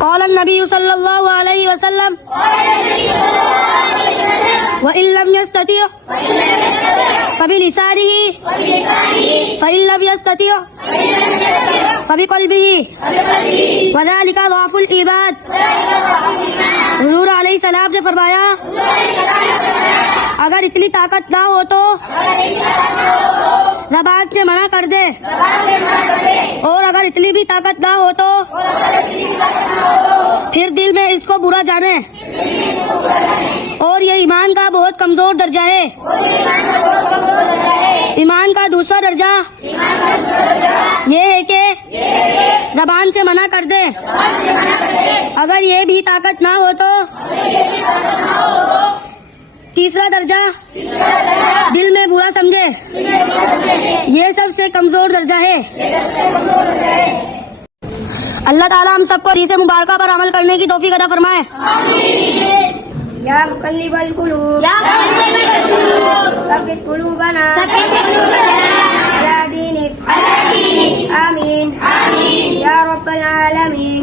قال النبي صلى الله عليه وسلم وإن لم يستطع فبلسانه فإن لم يستطع فبقلبه وذلك ضعف الإيمان. حضور علیہ السلام نے فرمایا اگر اتنی طاقت نہ ہو تو زبان سے منع کر دے، اور اگر اتنی بھی طاقت نہ ہو تو پھر دل میں اس کو برا جانے. اور یہ ایمان کا بہت کمزور درجہ ہے. ایمان کا دوسرا درجہ یہ ہے کہ زبان سے منع کر دے. اگر یہ بھی طاقت نہ ہو تو تیسرا درجہ دل میں برا سمجھے. یہ سب سے کمزور درجہ ہے. اللہ تعالیٰ ہم سب کو حدیث مبارکہ پر عمل کرنے کی توفیق عطا فرمائے. یا مقلب القلوب ثبت قلوبنا على دينك آمين یا رب العالمین.